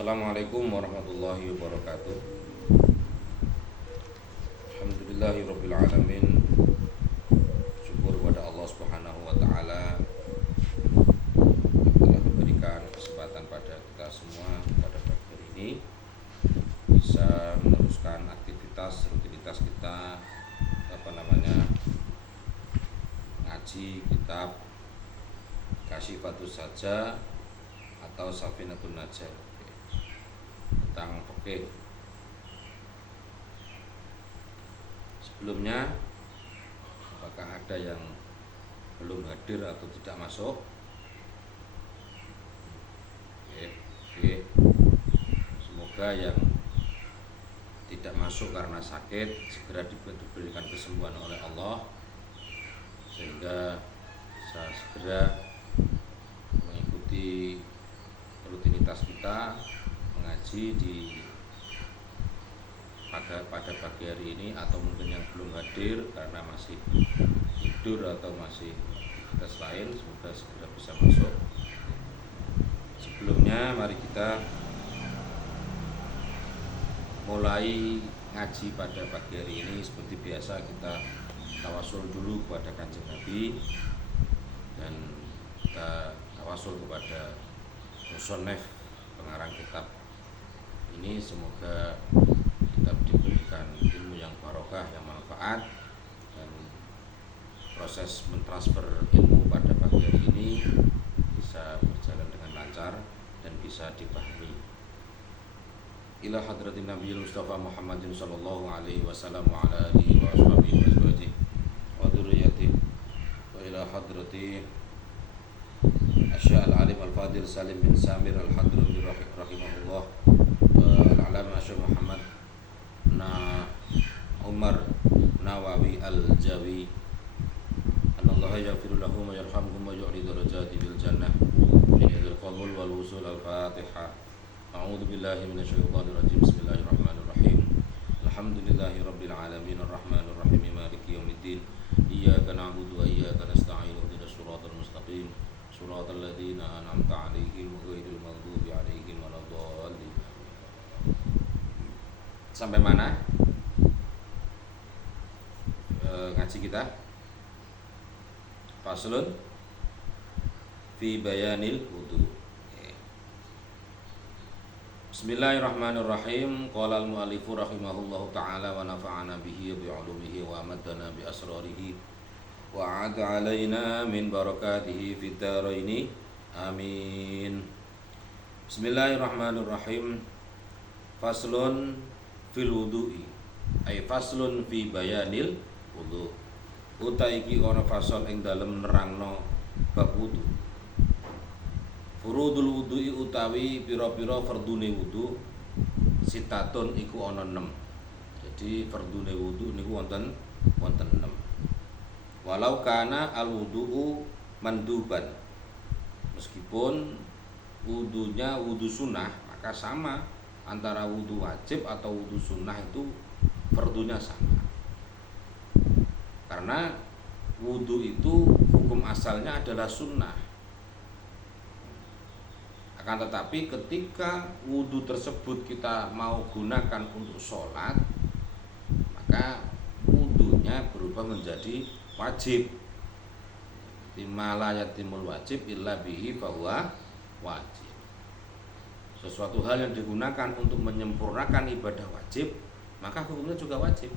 Assalamualaikum warahmatullahi wabarakatuh. Alhamdulillahirabbil alamin. Syukur kepada Allah Subhanahu wa taala yang telah memberikan kesempatan pada kita semua pada pagi hari ini bisa meneruskan aktivitas rutinitas kita ngaji kitab Kasyifatus Sajjah atau Safinatun Najah tentang fikih. Sebelumnya, apakah ada yang belum hadir atau tidak masuk? Oke. Semoga yang tidak masuk karena sakit segera diberikan kesembuhan oleh Allah sehingga bisa segera mengikuti rutinitas kita mengaji pada pagi hari ini, atau mungkin yang belum hadir karena masih tidur atau masih aktivitas lain, semoga segera bisa masuk. Sebelumnya mari kita mulai ngaji pada pagi hari ini. Seperti biasa kita tawasul dulu kepada Kanjeng Nabi dan kita tawasul kepada musannif pengarang kitab ini, semoga kita diberikan ilmu yang barokah, yang manfaat, dan proses mentransfer ilmu pada pagi hari ini bisa berjalan dengan lancar dan bisa dipahami. Ila hadratin Nabi Mustafa Muhammadin sallallahu alaihi wasallam wa ala alihi wa ashabihi wa azwajihi wa dzurriyyatihi wa ila hadrati Asy-Syaikh Al-Alim Al-Fadil Salim bin Samir Al-Hadrami rahimahullah, Al-Alam Syekh Muhammad Umar Nawawi Al-Jawi, anallahu yaghfir lahum wa yarhamhum wa yu'li darajati bil jannah bihadzal qabul wal wusul. Al-Fatihah. A'udzu billahi minasyaitonir rajim. Bismillahirrahmanirrahim. Alhamdulillahirabbil alamin arrahmanir rahim maliki yaumiddin. Iyyaka na'budu wa iyyaka nasta'in. Ihdinas siratal mustaqim. Shiratal ladzina an'amta 'alaihim ghairil maghdubi 'alaihim waladdallin. Sampai mana ngaji kita? Faslun fi bayanil wudu. Bismillahirrahmanirrahim. Qala al-mu'allifu rahimahullahu ta'ala wa nafa'ana bihi bi 'ulumihi wa amadana bi asrarihi wa 'ada 'alaina min barakatihi fid dharaini amin. Bismillahirrahmanirrahim. Faslun fil wudu'i, ay faslun fi bayanil wudu. Utai iki ana fasal ing dalem nerangno bab wudu. Furudul wudu'i utawi pira-pira fardune wudu sitatun iku ana 6. Jadi fardune wudu niku wonten 6. Walau kana al wudu'u manduban, meskipun wudunya wudu sunnah, maka sama antara wudu wajib atau wudu sunnah itu fardunya sama. Karena wudu itu hukum asalnya adalah sunnah. Akan tetapi ketika wudu tersebut kita mau gunakan untuk sholat, maka wudunya berubah menjadi wajib. Timala yatimul wajib illa bihi fahuwa wajib. Sesuatu hal yang digunakan untuk menyempurnakan ibadah wajib, maka hukumnya juga wajib.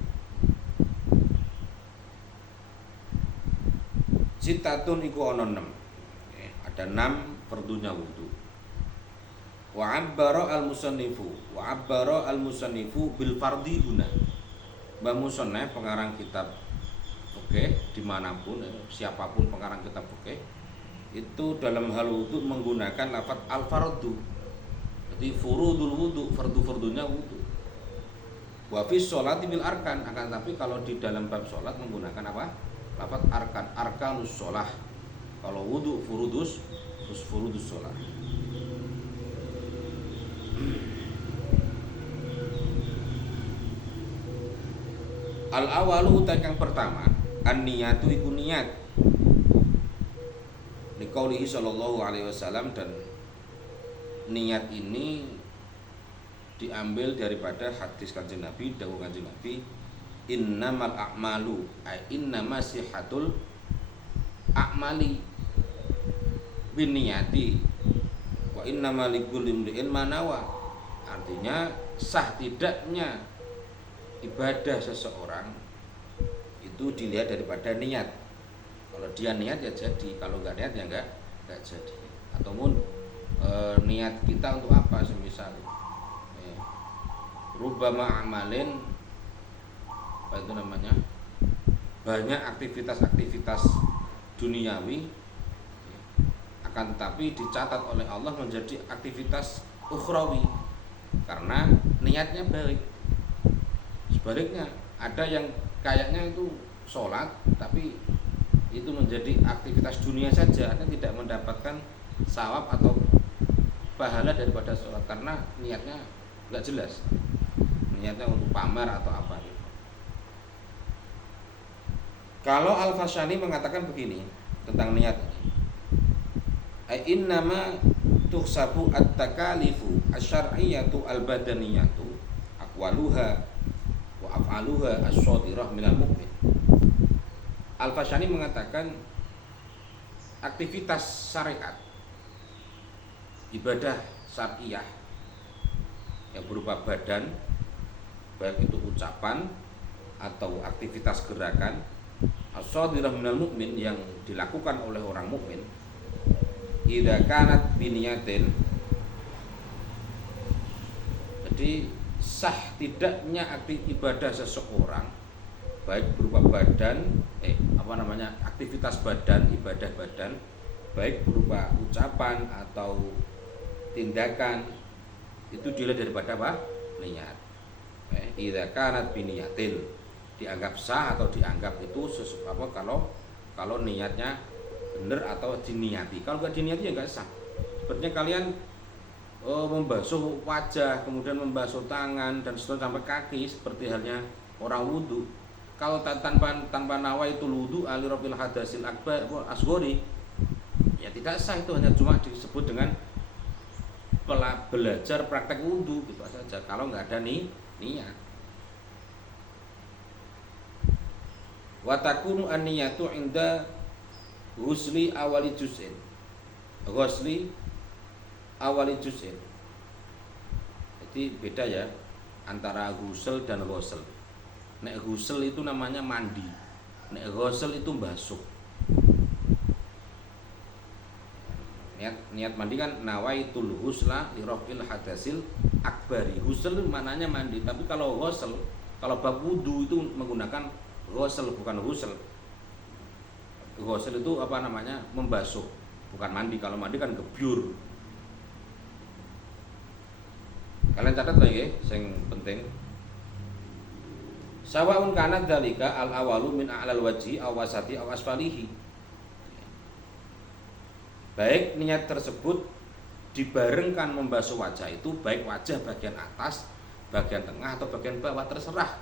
Sitatun iku ana 6. Ada 6 fardunya wudu. Wa 'abbara al-musannifu bil fardhi huna. Mbah Musannaf pengarang kitab fikih dimanapun, siapapun pengarang kitab fikih itu dalam hal wudu menggunakan lafaz al-fardu. Jadi furudul wudu, fardu-fardunya wudu. Wa fi sholati bil arkan, akan tapi kalau di dalam bab sholat menggunakan apa? Lafaz arkan, arkanus sholah. Kalau wudu furudus sholah. Al awalu utak yang pertama, an-niyatu iku niat. Liqaulihi sallallahu alaihi wasallam, dan niat ini diambil daripada hadis Kanjeng Nabi, dawuh Kanjeng Nabi, innamal a'malu ay innama sihatul a'mali binniyati wa innamal likulli imri'in ma nawa. Artinya sah tidaknya ibadah seseorang itu dilihat daripada niat. Kalau dia niat ya jadi, kalau nggak niat ya nggak jadi. Ataupun niat kita untuk apa, semisal rubama amalin, apa itu namanya, banyak aktivitas-aktivitas duniawi, akan tetapi dicatat oleh Allah menjadi aktivitas ukhrawi karena niatnya baik. Sebaliknya ada yang kayaknya itu sholat tapi itu menjadi aktivitas dunia saja, akan tidak mendapatkan sawab atau pahala daripada sholat karena niatnya nggak jelas, niatnya untuk pamer atau apa gitu. Kalau Al-Fashani mengatakan begini tentang niat ini, innama tuhsabu at-takalifu asy-syar'iyyatu al-badaniyatu aqwaluha wa af'aluha as-shadirah minal mu'min. Al-Fashani mengatakan aktivitas syariat, ibadah syariah yang berupa badan, baik itu ucapan atau aktivitas gerakan, as-shadirah minal mu'min, yang dilakukan oleh orang mukmin, idza kanat biniyatin, jadi sah tidaknya ibadah seseorang baik berupa badan aktivitas badan, ibadah badan, baik berupa ucapan atau tindakan, itu dilihat daripada apa? Niat. Idza kanat biniyatin, dianggap sah atau dianggap itu kalau niatnya benar atau diniati. Kalau nggak diniati ya nggak sah. Sepertinya kalian membasuh wajah, kemudian membasuh tangan dan seterusnya sampai kaki, seperti halnya orang wudhu. Kalau tanpa nawa itu wudhu alirofil hadasil akbar asghori, ya tidak sah, itu hanya cuma disebut dengan belajar praktek wudhu gitu saja. Kalau nggak ada niat. Watakunu an-niyatu inda ghusli awali juz'in. Ghusli awali juz'in. Jadi beda ya antara ghusl dan ghusl. Nek ghusl itu namanya mandi, nek ghusl itu basuh. Niat mandi kan nawaitul ghusla li raf'il hadasil akbari. Ghusl maknanya mandi, tapi kalau ghusl, kalau bab wudu itu menggunakan ghusl bukan ghusl. Ghusl itu apa namanya? Membasuh, bukan mandi. Kalau mandi kan gebyur. Kalian catat lagi, yang penting. Sawaun kana dzalika al-awalu min a'lal wajhi aw wasati aw asfalihi. Baik niat tersebut dibarengkan membasuh wajah itu, baik wajah bagian atas, bagian tengah atau bagian bawah, terserah.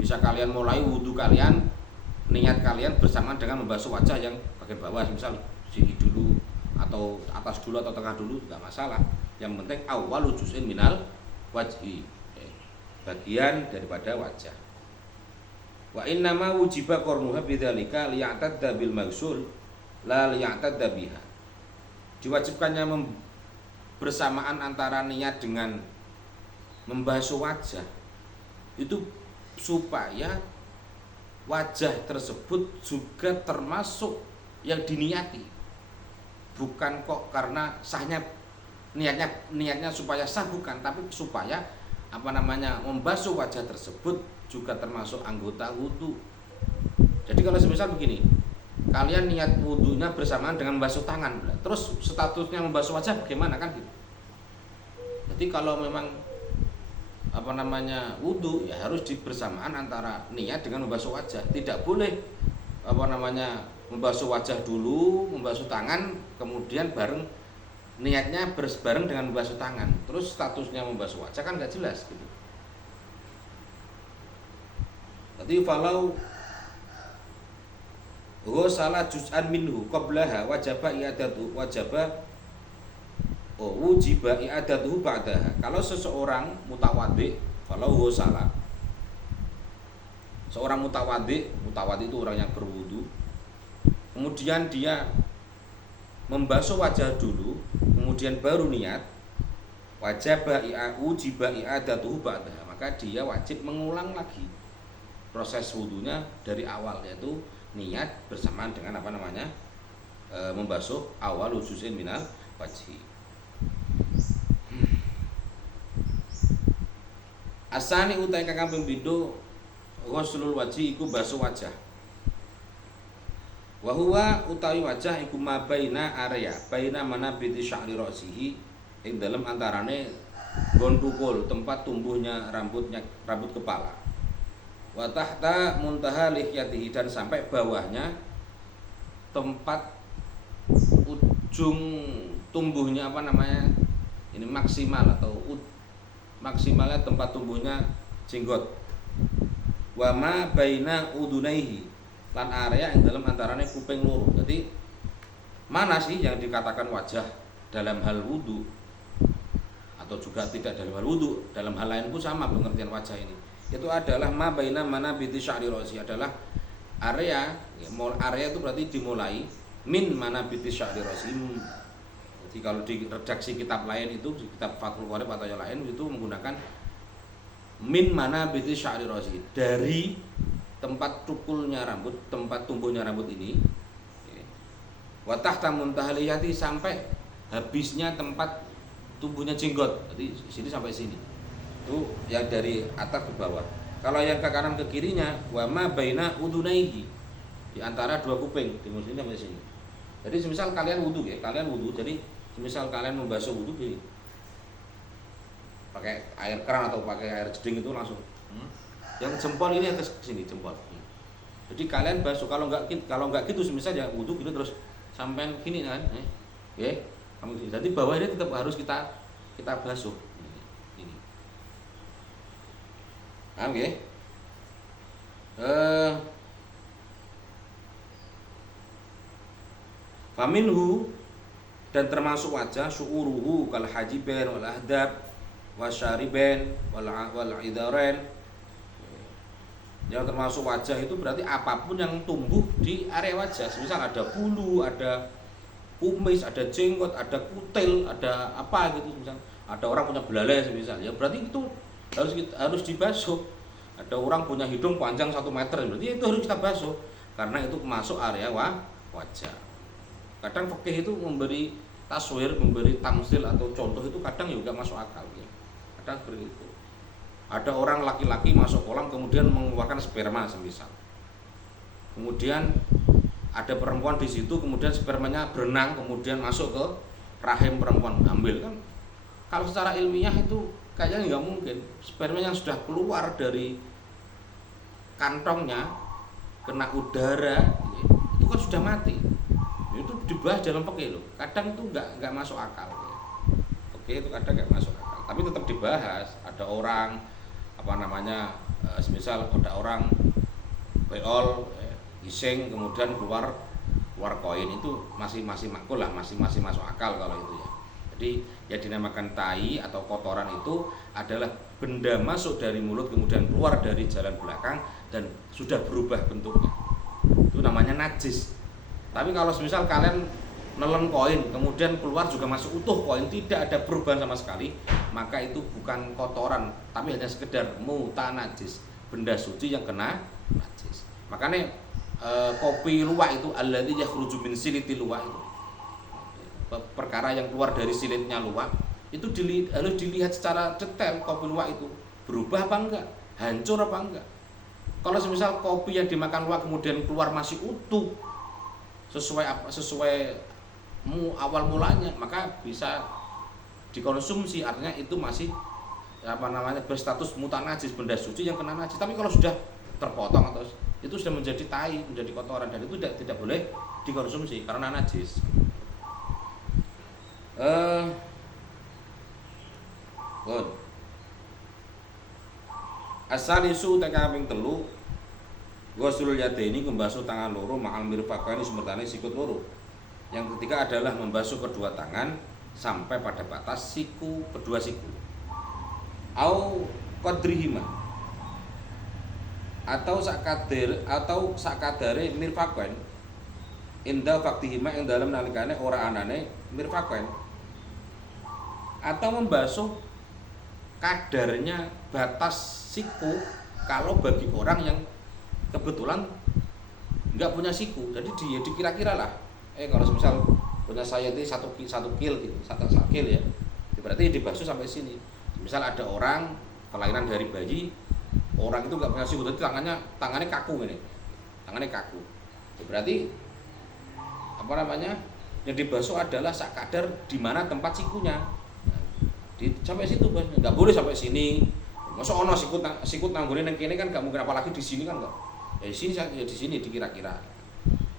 Bisa kalian mulai wudhu kalian, niat kalian bersamaan dengan membasuh wajah yang bagian bawah, misal sini dulu atau atas dulu atau tengah dulu, enggak masalah. Yang penting awwalu juz'in minal wajhi, bagian daripada wajah. Wa innama wujiba qarnuha bidzalika liya'tadda bil maghsul la liya'tadda biha. Diwajibkannya bersamaan antara niat dengan membasuh wajah itu supaya wajah tersebut juga termasuk yang diniati. Bukan kok karena sahnya niatnya supaya sah, bukan, tapi supaya membasuh wajah tersebut juga termasuk anggota wudu. Jadi kalau semisal begini, kalian niat wudunya bersamaan dengan membasuh tangan, terus statusnya membasuh wajah bagaimana kan gitu. Jadi kalau memang wudu ya harus bersamaan antara niat dengan membasuh wajah. Tidak boleh membasuh wajah dulu, membasuh tangan, kemudian niatnya bareng dengan membasuh tangan, terus statusnya membasuh wajah kan nggak jelas gitu. Jadi falau salah juz'an minhu qablaha wajaba i'adatu wujiba i'adatuhu ba'daha. Kalau seseorang mutawaddi, kalau huwa salah. Seorang mutawaddi itu orang yang berwudu. Kemudian dia membasuh wajah dulu, kemudian baru niat. Wujiba i'adatuhu ba'daha. Maka dia wajib mengulang lagi proses wudunya dari awal, yaitu niat bersamaan dengan membasuh awal ususin minal wajhi. Asani utai kakang pembido ghuslul wajhi iku basuh wajah. Wa huwa utawi wajah iku mabaina area baina manabiti sya'ri ra'sihi, ing dalem antarane nggon tukul tempat tumbuhnya rambut kepala. Wa tahta muntaha lihyatihi, dan sampai bawahnya tempat ujung tumbuhnya ini maksimal atau maksimalnya tempat tumbuhnya jenggot. Wa ma baina udunaihi, lan area yang dalam antaranya kuping loro. Jadi mana sih yang dikatakan wajah dalam hal wudu atau juga tidak dalam hal wudu, dalam hal lain pun sama pengertian wajah ini. Itu adalah ma baina manabiti sya'ri ra'si, adalah area itu berarti dimulai min manabiti sya'ri ra'si. Jadi kalau di redaksi kitab lain itu, di kitab Fathul Qorib atau yang lain itu menggunakan min manabiti sya'ri ra'si, dari tempat tukulnya rambut, tempat tumbuhnya rambut ini. Wa tahta muntaha lihiyati, sampai habisnya tempat tumbuhnya jenggot. Jadi sini sampai sini. Itu yang dari atas ke bawah. Kalau yang ke kanan ke kirinya, wa ma baina udunaihi, di antara dua kuping, di sini sampai sini. Jadi semisal kalian wudu jadi semisal kalian membasuh wudu gini, pakai air keran atau pakai air jeding itu langsung. Yang jempol ini ke sini jempol. Jadi kalian basuh, kalau nggak gitu semisal ya wudu gitu terus sampai gini kan, kamu gini. Jadi bawah ini tetap harus kita basuh. Paham ya? Faminhu, dan termasuk wajah syu'uruhu kal hajiben wal ahdab wasyariben wal idaren. Yang termasuk wajah itu berarti apapun yang tumbuh di area wajah. Misal ada bulu, ada kumis, ada jenggot, ada kutil, ada apa gitu, misal ada orang punya belalai misal, ya berarti itu harus dibasuh. Ada orang punya hidung panjang 1 meter, berarti itu harus kita basuh karena itu masuk area wajah. Kadang fikih itu memberi taswir, memberi tamsil atau contoh itu kadang juga masuk akal ya. Kadang seperti itu. Ada orang laki-laki masuk kolam kemudian mengeluarkan sperma semisal. Kemudian ada perempuan di situ, kemudian spermanya berenang kemudian masuk ke rahim perempuan, ambil kan. Kalau secara ilmiah itu kayaknya nggak mungkin. Sperma yang sudah keluar dari kantongnya kena udara itu kan sudah mati. Itu dibahas dalam fikih loh. Kadang itu nggak masuk akal. Oke, itu kadang nggak masuk akal. Tapi tetap dibahas. Ada orang semisal ada orang beol, iseng kemudian keluar koin, itu masih makul lah, masih masuk akal kalau itu ya. Jadi yang dinamakan tai atau kotoran itu adalah benda masuk dari mulut kemudian keluar dari jalan belakang dan sudah berubah bentuknya. Itu namanya najis. Tapi kalau misal kalian nelen koin kemudian keluar juga masih utuh koin, tidak ada perubahan sama sekali, maka itu bukan kotoran tapi hanya sekedar mutanajis, benda suci yang kena najis. Makanya kopi luwak itu alladzi yakhruju min siliti luwak, itu perkara yang keluar dari silitnya luwak itu harus dilihat secara detail. Kopi luwak itu berubah apa enggak, hancur apa enggak. Kalau misal kopi yang dimakan luwak kemudian keluar masih utuh sesuai awal mulanya, maka bisa dikonsumsi, artinya itu masih berstatus mutanajis, benda suci yang kena najis. Tapi kalau sudah terpotong atau itu sudah menjadi tai, menjadi kotoran, dan itu tidak boleh dikonsumsi karena najis. Asalisu tekaping telu ghuslul yadaini, membasuh tangan loro ma'al mirfaqaini semertane sikut loro. Yang ketiga adalah membasuh kedua tangan sampai pada batas siku, kedua siku. Au qadrihima, atau sakadare mirfaqen inda faktihima yang dalam nalikane ora anane mirfaqen, atau membasuh kadarnya batas siku kalau bagi orang yang kebetulan nggak punya siku. Jadi dia dikira-kira lah, kalau misal punya saya itu satu kil gitu, satu kil ya, berarti dibasuh sampai sini. Misal ada orang kelahiran dari bayi, orang itu nggak punya siku, jadi tangannya kaku ini, tangannya kaku. Berarti apa namanya, yang dibasuh adalah sakadar di mana tempat sikunya. Sampai situ bos, nggak boleh sampai sini. Masa ono sikut nanggone nang kene kan nggak mungkin, apalagi di sini kan nggak. Ya di sini ya di sini dikira-kira.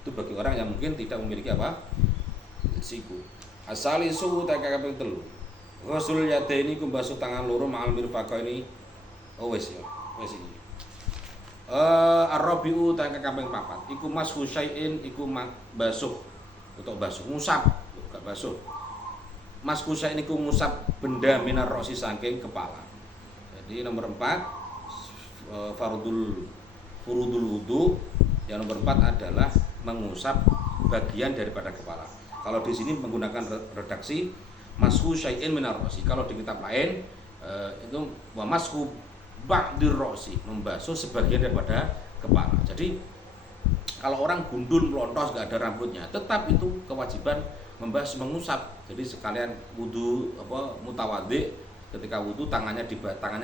Itu bagi orang yang mungkin tidak memiliki apa? Siku. Asali suhu tak kaping 3. Rasul yadaini ku basuh tangan loro ma'al mirfaqa ini. Oh wis ya. Wis iki. Ar-rabi'u tak kaping 4. Iku mashu syai'in iku basuh untuk basuh ngusap, enggak basuh. Masku syai'in iku ngusap benda minar rosi saking kepala. Jadi nomor 4 furudul wudu. Yang nomor 4 adalah mengusap bagian daripada kepala. Kalau di sini menggunakan redaksi masku syai'in minar rosi. Kalau di kitab lain itu wa masku ba'dir rosi, membasuh sebagian daripada kepala. Jadi kalau orang gundul melontos nggak ada rambutnya, tetap itu kewajiban mengusap. Jadi sekalian wudu mutawadhi, ketika wudu tangannya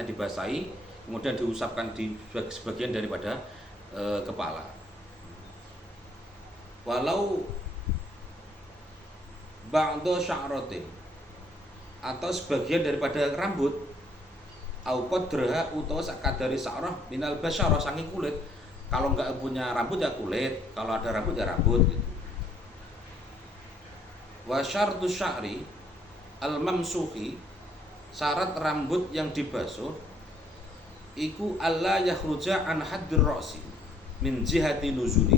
dibasahi, kemudian diusapkan di sebagian daripada kepala. Walau ba'da sya'ratin, atau sebagian daripada rambut, au qadraha utawa sakadari sa'rah minal basyarah saking kulit. Kalau enggak punya rambut ya kulit, kalau ada rambut ya rambut gitu. Wa syartu sya'ri al-mamsuhi, syarat rambut yang dibasuh iku alla yakhruja an haddir ra'si min jihati nuzuli.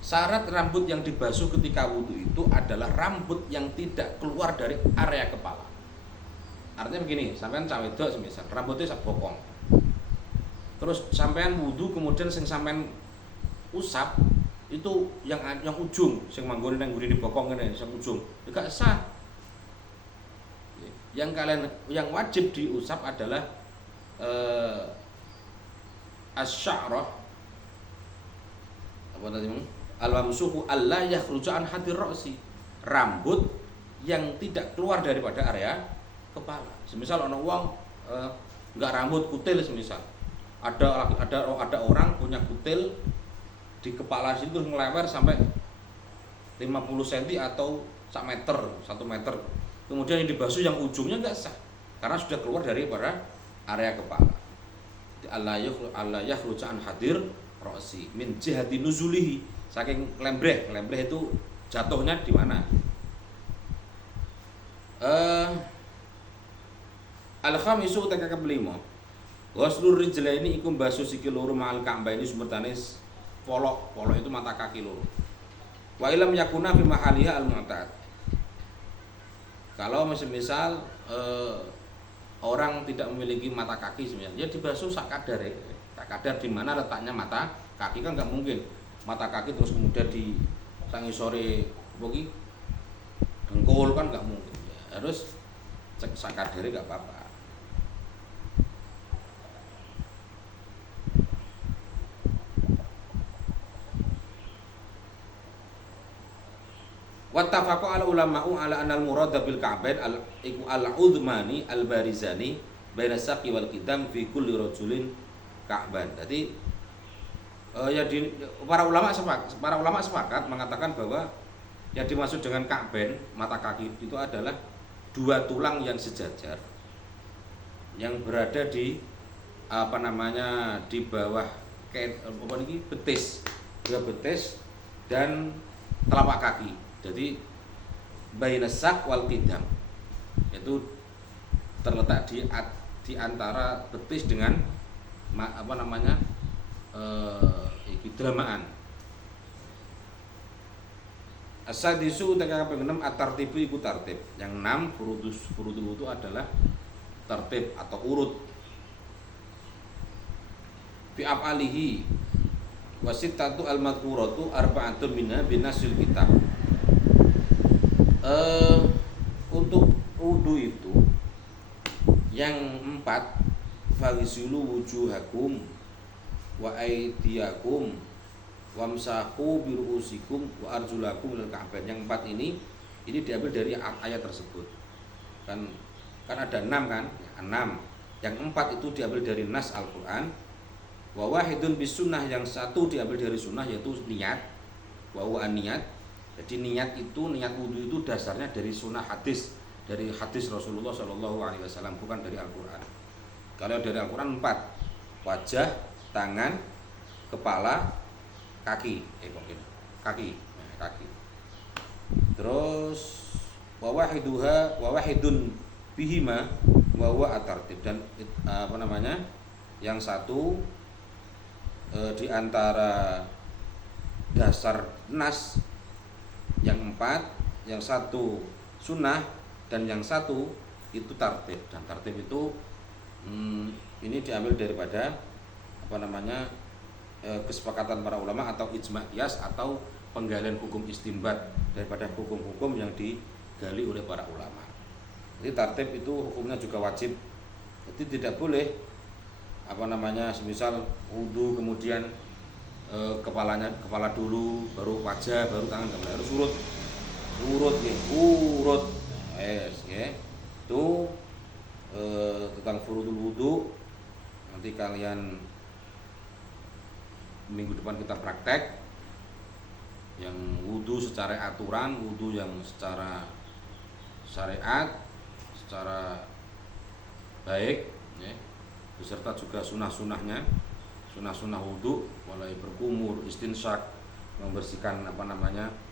Syarat rambut yang dibasuh ketika wudu itu adalah rambut yang tidak keluar dari area kepala. Artinya begini, sampean cah wedok semisal rambutnya sak bokong. Terus sampean wudu kemudian sing sampean usap itu yang ujung, sing manggone nang ngene bokong ngene sing ujung. Enggak sah. Yang wajib diusap adalah asy-sya'rah apa tadi al-mamsuhu alla yakhruja an hadir ra'si, rambut yang tidak keluar daripada area kepala. Semisal ana wong enggak rambut kutil, semisal ada orang punya kutil di kepala situ ngelewer sampai 50 cm atau 1 meter, kemudian yang dibasuh yang ujungnya enggak sah karena sudah keluar dari area kepala. Allah yakhruja an hadir ra'si min jihati nuzulihi, saking lembreh itu jatuhnya di mana. Al-khamisu tak kelima. Waslur rijlaini iku basuh sikil loro ma'al ka'baini sumertane polok itu mata kaki loro. Wa ilam yakuna fi mahaliha al-mu'tad. Kalau misal orang tidak memiliki mata kaki sebenarnya, dia dibasuh sakadar di mana letaknya mata kaki, kan nggak mungkin mata kaki terus kemudian di tangi sore bogi dengkul, kan nggak mungkin. Ya, harus cek sakadar nggak apa-apa. Wattafaqu al ulama'u ala anal murada bil ka'bain al-udmani al-barizani baina saqi wal qidam fi kulli rajulin ka'ban. Jadi para ulama sepakat mengatakan bahwa yang dimaksud dengan ka'bain, mata kaki itu adalah 2 tulang yang sejajar yang berada di di bawah betis dan telapak kaki. Jadi bainas sak wal qidam itu terletak di antara betis dengan dramaan. As-sadisu kang kaping 6 at-tartibu iku tartib. Yang 6 furudul wudu adalah tertib atau urut. Fi af'alihi wasittatu al-madhkuratu arba'atun minha binasil kitab. Untuk wudu itu yang 4, faghsilu wujuhakum wa aydiyakum wamsahu biru'usikum wa arjulakum ilal ka'bain. Yang 4 ini diambil dari ayat tersebut. Kan ada 6 kan? 6. Yang 4 itu diambil dari nas Al-Qur'an. Wa wahidun bis sunnah, yang 1 diambil dari sunnah yaitu niat. Wa huwa niat. Jadi niat wudu itu dasarnya dari sunnah hadis, dari hadis Rasulullah Shallallahu Alaihi Wasallam, bukan dari Al-Qur'an. Kalau dari Al-Qur'an 4, wajah, tangan, kepala, kaki, kaki. Terus wawahidun bihima wawa atartib, dan yang 1 di antara dasar nas, yang 4, yang 1 sunnah, dan yang 1 itu tartib. Dan tartib itu ini diambil daripada kesepakatan para ulama atau ijma' qiyas atau penggalian hukum istinbat daripada hukum-hukum yang digali oleh para ulama. Jadi tartib itu hukumnya juga wajib. Jadi tidak boleh semisal wudu kemudian kepala dulu, baru wajah, baru tangan, kemudian harus urut ya. Itu tentang furudul wudu. Nanti kalian minggu depan kita praktek yang wudu secara aturan, wudu yang secara syariat, secara baik ya, beserta juga sunnah-sunnahnya, sunnah wudu, mulai berkumur, istinsyak, membersihkan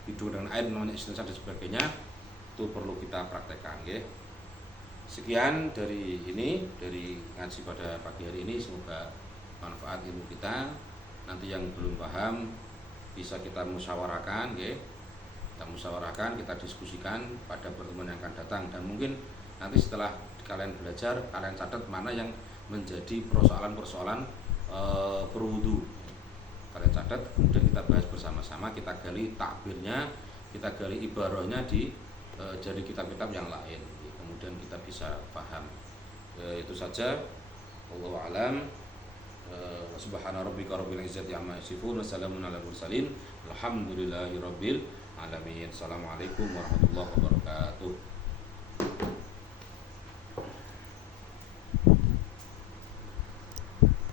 hidung dengan air namanya istinsyak dan sebagainya, itu perlu kita praktekkan ya. Sekian dari ngaji pada pagi hari ini, semoga manfaat ilmu kita. Nanti yang belum paham bisa kita musyawarahkan ya. Kita diskusikan pada pertemuan yang akan datang, dan mungkin nanti setelah kalian belajar, kalian catat mana yang menjadi persoalan berwudu. Kalian catat, kemudian kita bahas bersama-sama, kita gali takbirnya, kita gali ibarahnya dari kitab-kitab yang lain. Kemudian kita bisa paham. Itu saja. Wallahu a'lam. Subhana rabbika rabbil izzati amma yasifun, wassalamun ala mursalin, alhamdulillahi rabbil alamin. Assalamualaikum warahmatullahi wabarakatuh.